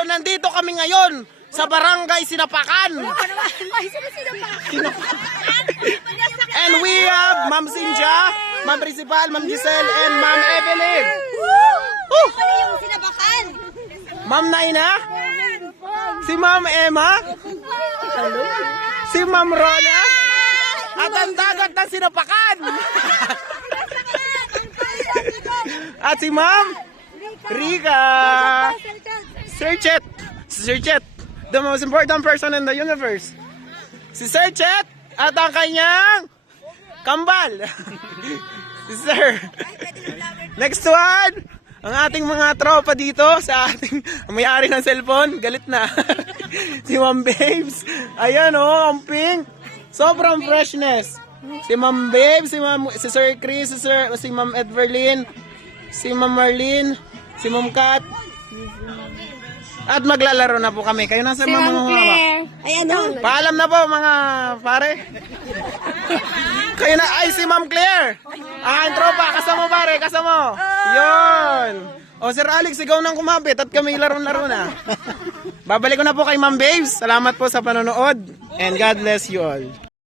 So nandito kami ngayon sa Barangay Sinapakan. And we have Ma'am Cynthia, Ma'am Principal, Ma'am Giselle, and Ma'am Evelyn. Woo! Ma'am Naina, si Ma'am Emma, si Ma'am Rona, at ang dagat ng Sinapakan. At si Ma'am Rica. Sir Chet, the most important person in the universe. Si Sir Chet at ang kanyang kambal. Si Sir. Next one, ang ating mga tropa dito sa ating may-ari ng cellphone. Galit na. Si Ma'am Babes. Ayan oh, ang pink. Sobrang freshness. Si Ma'am Babes, si Sir Chris, si Ma'am Edverlyn, si Ma'am Marlene, si Ma'am Kat. At maglalaro na po kami. Kayo na sa mga hawak. Ayan o. Paalam na po mga pare. Kayo na. Ay, si Ma'am Claire. Ang tropa. Kasama pare. Kasama. Yun. O Sir Alex, ikaw nang kumapit at kami laro-laro na. Babalik ko na po kay Ma'am Babes. Salamat po sa panonood. And God bless you all.